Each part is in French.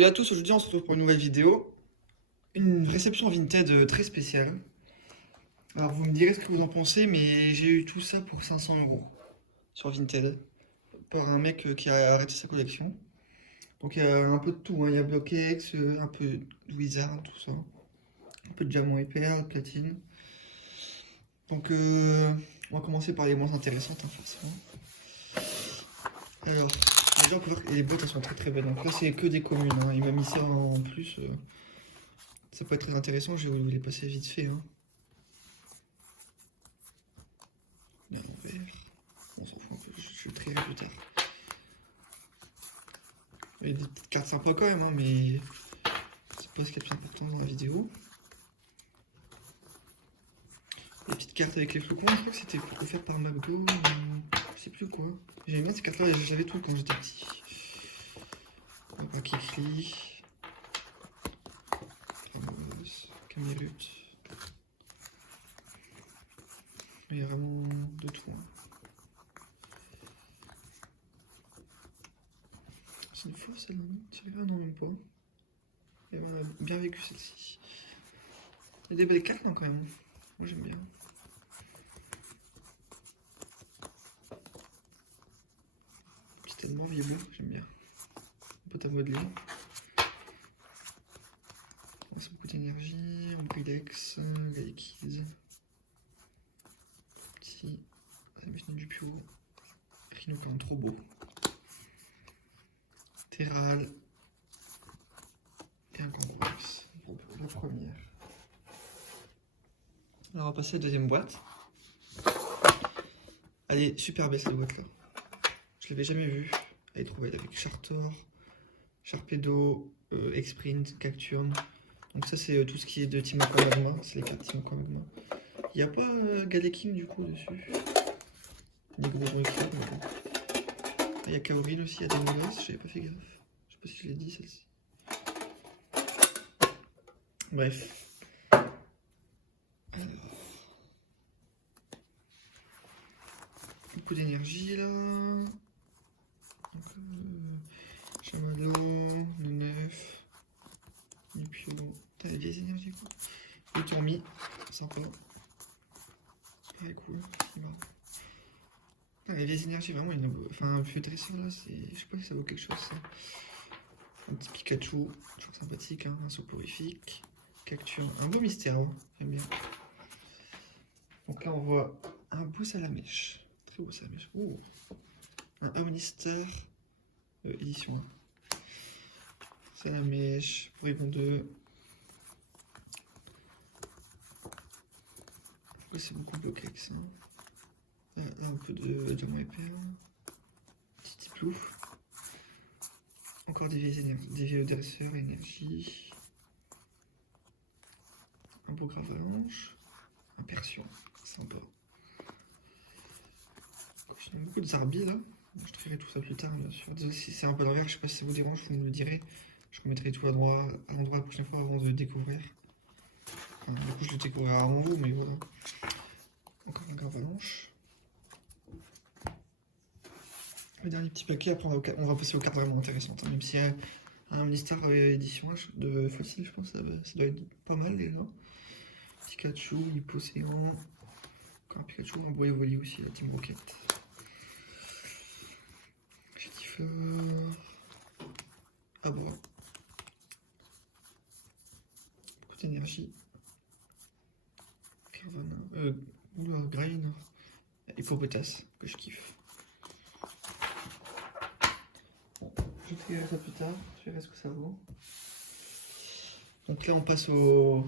Salut à tous, aujourd'hui on se retrouve pour une nouvelle vidéo. Une réception Vinted très spéciale. Alors vous me direz ce que vous en pensez, mais j'ai eu tout ça pour 500 € sur Vinted. Par un mec qui a arrêté sa collection. Donc il y a un peu de tout, hein. Il y a Blockx, un peu de Wizard, tout ça. Un peu de diamant et perles, platine. Donc on va commencer par les moins intéressantes, hein, forcément. Alors, déjà on peut voir que les boîtes elles sont très très belles. Donc là c'est que des communes, hein. Il m'a mis ça en plus. Ça peut être très intéressant, je vais vous les passer vite fait, hein. Il y a un vert. On s'en fout un peu, je le trierai plus tard. Il y a des petites cartes sympas quand même, hein, mais c'est pas ce qui est le plus important dans la vidéo. Les petites cartes avec les flocons, je crois que c'était offert par McDo, ou je sais plus quoi. J'aime bien ces cartes-là, j'avais tout quand j'étais petit. On va qui crie. Ramos, Camerut. Il y a vraiment de tout, hein. C'est une fausse celle-là, non? Celle-là, non, même pas. Et on a bien vécu celle-ci. Il y a des belles cartes, non, quand même. Moi, j'aime bien. Petit tellement il est beau, j'aime bien. Un peu ta modeling. C'est beaucoup d'énergie. Bridex, Galekid. Petit. La mission du Pio. Rhino quand même trop beau. Terral. Et un Kangaroos pour la première. Alors on va passer à la deuxième boîte. Elle est super belle cette boîte là. Je l'avais jamais vue. Elle est trop belle avec Chartor, Sharpedo, X-Print, Cacturne. Donc ça c'est tout ce qui est de Team Aqua Magma. C'est les cartes Team Aqua Magma. Il n'y a pas Galeking du coup dessus. Des gros requins, mais bon. Il y a Kaoril aussi, il y a des molosses, j'avais pas fait gaffe. Je sais pas si je l'ai dit celle-ci. Bref. Alors. Beaucoup d'énergie là. Chamallow, Nenef, Nipiolo. T'as les vieilles énergies quoi. Le Tourmi, sympa. Ouais, cool. Les vieilles énergies, vraiment, il y en a... Enfin, un vieux dresseur là, c'est. Je sais pas si ça vaut quelque chose ça. Un petit Pikachu, toujours sympathique, hein. Un soporifique. Cacturne, un beau mystère, hein. J'aime bien. Donc là, on voit un beau Salamèche. Très beau Salamèche. Ouh. Un Omnister édition 1. Salamèche, Porygon 2. Pourquoi c'est beaucoup bloqué avec ça? Là, un peu de diamant et perle. Petit plouf. Encore des vieux dresseurs, énergie. Un beau Gravalanche. Un Persion, sympa. J'aime beaucoup de Zarbi là. Je trierai tout ça plus tard, bien sûr. Désolé si c'est un peu l'envers, je sais pas si ça vous dérange, vous me le direz. Je remettrai tout à l'endroit la prochaine fois avant de le découvrir. Enfin, du coup, je le découvrirai avant vous, mais voilà. Encore un Gravalanche. Le dernier petit paquet, après on va passer aux cartes vraiment intéressantes. Hein, même s'il y a un Omnistar édition H de fossile, je pense que ça doit être pas mal déjà. Pikachu, Hypocéan. Encore un Pikachu, un beau Evoli aussi, la Team Rocket. Chitifleur. Abra. Beaucoup d'énergie. Carvana. Grain. Hippopotas, que je kiffe. Bon, je trierai ça plus tard, je verrai ce que ça vaut. Donc là, on passe au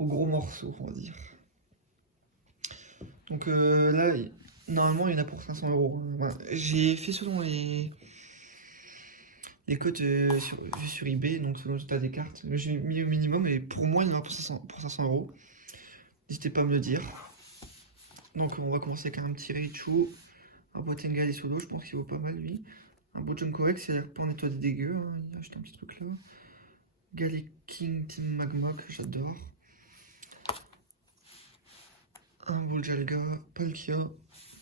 gros morceau, on va dire. Donc là, normalement, il y en a pour 500 €. Voilà. J'ai fait selon les cotes sur eBay, donc selon le total des cartes. J'ai mis au minimum, et pour moi, il y en a pour 500 €. N'hésitez pas à me le dire. Donc on va commencer avec un petit Raichu, un Botenga des Solo, je pense qu'il vaut pas mal lui. Un beau Junko X, il a pas en nettoie des dégueux, hein. Il a acheté un petit truc là. Galeking Team Magma, que j'adore. Un beau Jalga, Palkia,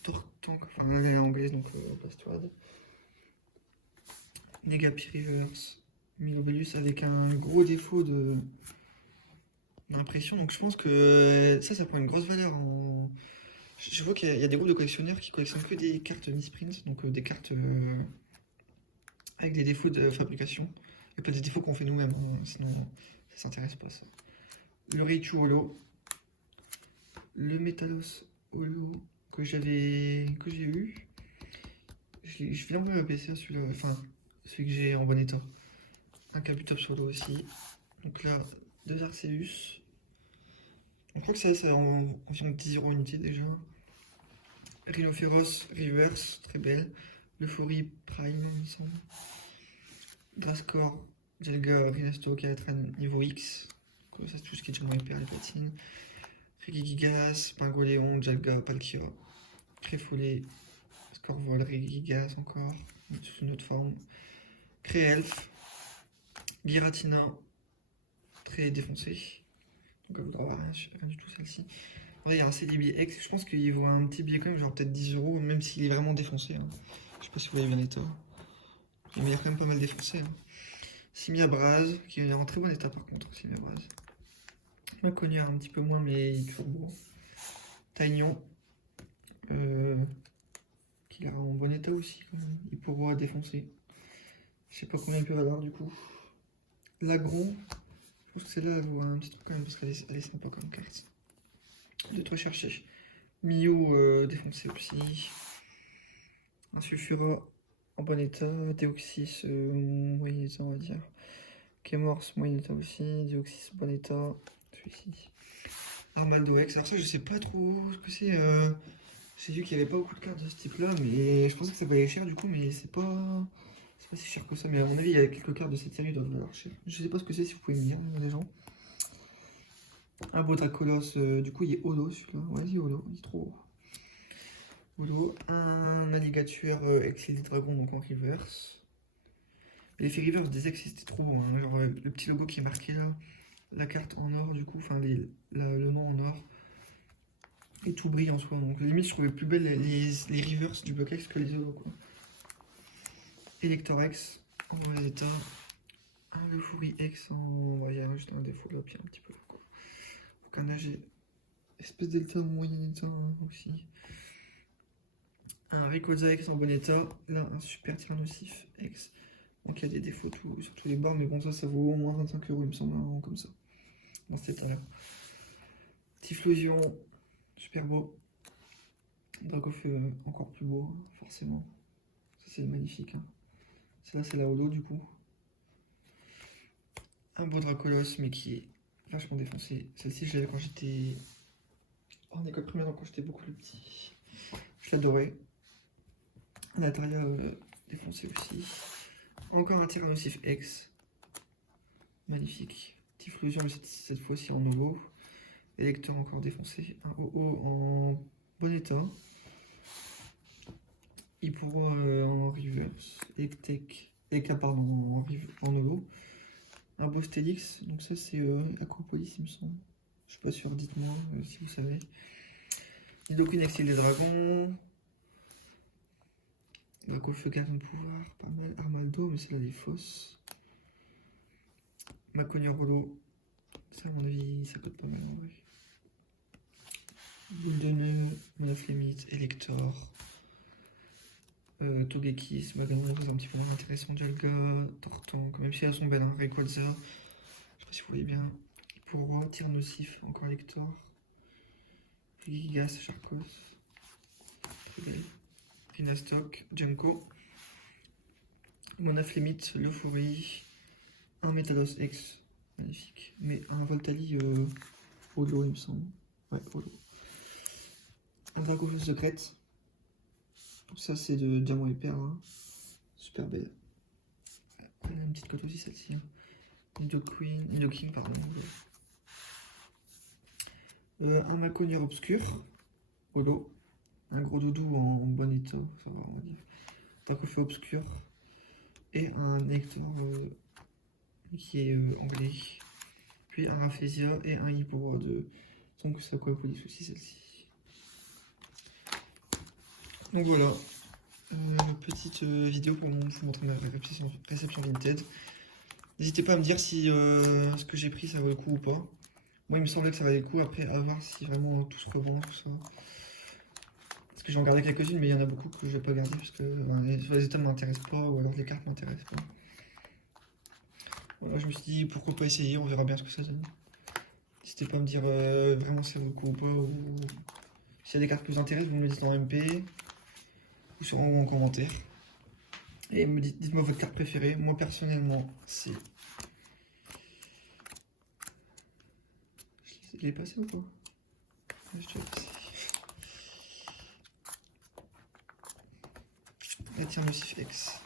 Tortank, enfin elle est anglaise donc Pastouade. Negapi Reverse, Milobellus avec un gros défaut d'impression. Donc je pense que ça prend une grosse valeur. Je vois qu'il y a des groupes de collectionneurs qui collectionnent que des cartes misprint, donc des cartes avec des défauts de fabrication. Et pas des défauts qu'on fait nous-mêmes, hein, sinon ça s'intéresse pas ça. Le Raichu Holo. Le Metalos Holo que j'ai eu. Je viens de me PC celui-là, enfin celui que j'ai en bon état. Un Kabutops Holo aussi. Donc là, 2 Arceus. Je crois que ça c'est environ 10 € unité déjà. Rhinophéros Reverse, très belle. Euphorie Prime, il me semble. Drascore, Dialga, Rhinesto, Calatran, niveau X. Donc, ça c'est tout ce qui est Digimon Hyper, les platines. Regigigas, Pingoléon, Dialga, Palkia. Tréfolé, Scorvol, Regigigas encore, sous une autre forme. Créelf, Giratina, très défoncé. Donc elle voudra avoir rien du tout celle-ci. Il y a un CDB X, je pense qu'il vaut un petit billet quand même, genre peut-être 10 €, même s'il est vraiment défoncé. Hein. Je sais pas si vous voyez bien l'état. Mais il est quand même pas mal défoncé. Hein. Simiabraz, qui est en très bon état par contre, Simiabraz. Macognard un petit peu moins, mais il est toujours beau. Taignon, qui est en bon état aussi quand même. Il pourra défoncer. Je sais pas combien il peut valoir du coup. Lagron, je pense que celle-là elle vaut un petit truc quand même, parce qu'elle est sympa comme carte. De trop chercher. Mio défoncé aussi. Un Sulfura en bon état. Deoxys moyen état on va dire. Kémors moyen état aussi. Deoxys bon état. Celui-ci. Armaldo X. Alors ça je sais pas trop ce que c'est. J'ai vu qu'il n'y avait pas beaucoup de cartes de ce type là. Mais je pensais que ça valait cher du coup. Mais c'est pas si cher que ça. Mais à mon avis il y a quelques cartes de cette série qui doivent valoir cher. Je sais pas ce que c'est si vous pouvez me dire les gens. Un beau Dracolos, du coup il est holo celui-là. Vas-y holo, il est trop haut. Holo. Un alligator Exilé Dragon, donc en reverse. L'effet reverse des ex c'était trop bon. Hein. Genre le petit logo qui est marqué là. La carte en or du coup, enfin le nom en or. Et tout brille en soi. Donc limite je trouvais plus belle les reverse du Block X que les holos quoi. Electorex en mauvais état. Un Euphorie X en. Il y a juste un défaut là, puis un petit peu là quoi. Canage espèce delta moyen état aussi. Un Rayquaza X en bon état. Là, un super Tyrannosif X. Donc il y a des défauts sur tous les bords, mais bon, ça vaut au moins 25 €, il me semble, hein, comme ça. Dans cet état-là. Typhlosion, super beau. Dracofeu, encore plus beau, hein, forcément. Ça, c'est magnifique. Hein. Celle-là, c'est la holo, du coup. Un beau Dracolos, mais qui est vachement défoncé. Celle-ci, je l'avais quand j'étais en école primaire, donc quand j'étais beaucoup plus petit. Je l'adorais. Un Ataria défoncé aussi. Encore un Tyrannosif X. Magnifique. Typhlosion, mais cette fois-ci en holo. Électeur encore défoncé. Un OO en bon état. Hyporo en reverse. Eka pardon, en holo. Un beau Stélix. Donc ça c'est Acropolis il me semble. Je suis pas sûr, dites-moi si vous savez. Nidoqueen Exil des Dragons. Dracofeu Garde de pouvoir, pas mal. Armaldo, mais c'est là des fausses. Macognard Holo. Ça à mon avis ça coûte pas mal en vrai. Boule de nœud, Monoflémite, Elector. Togekiss, Magano, c'est un petit peu moins intéressant. Dialga, Tortank, même si elles sont belles, hein. Rayquaza. Je sais pas si vous voyez bien. Pour Tyrannosif, encore Elector. Gigas, Charcos. Très belle. Rhinastock, Junko. Monoflémite, Euphorie. Un Metalos X, magnifique. Mais un Voltali holo, il me semble. Ouais, holo. Un Dracofeu secrète. Ça, c'est de Diamant et Perle. Hein. Super belle. Elle a une petite cote aussi, celle-ci. Hein. Nidoking, pardon. Un Macognard obscur. Holo. Un gros doudou en bon état, ça va, on va dire. Dracofeu obscur. Et un Nectar qui est anglais. Puis un Rafflesia et un Hippo de son Aquapolis aussi, celle-ci. Donc voilà, une petite vidéo pour vous montrer ma réception Vinted. N'hésitez pas à me dire si ce que j'ai pris ça vaut le coup ou pas. Moi, il me semblait que ça valait le coup. Après, à voir si vraiment tout se revend, tout ça. Parce que j'ai en gardé quelques-unes, mais il y en a beaucoup que je vais pas garder parce que les items m'intéressent pas ou alors les cartes m'intéressent pas. Voilà, je me suis dit pourquoi pas essayer, on verra bien ce que ça donne. N'hésitez pas à me dire vraiment si ça vaut le coup ou pas. Ou s'il y a des cartes qui vous intéressent, vous me le dites en MP ou en commentaire. Et dites-moi votre carte préférée. Moi personnellement, c'est. Je l'ai passé ou pas? Je l'ai passé. La Thermosif X.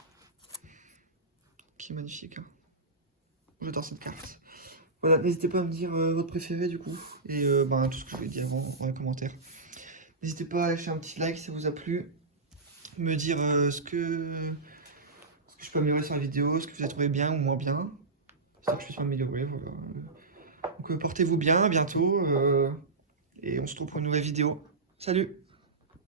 Qui est magnifique. Hein. J'adore cette carte. Voilà, n'hésitez pas à me dire votre préféré du coup. Et tout ce que je vous ai dit avant dans les commentaires. N'hésitez pas à lâcher un petit like si ça vous a plu. Me dire ce que je peux améliorer sur la vidéo, ce que vous avez trouvé bien ou moins bien. C'est que je puisse m'améliorer. Voilà. Donc portez-vous bien, à bientôt. Et on se retrouve pour une nouvelle vidéo. Salut!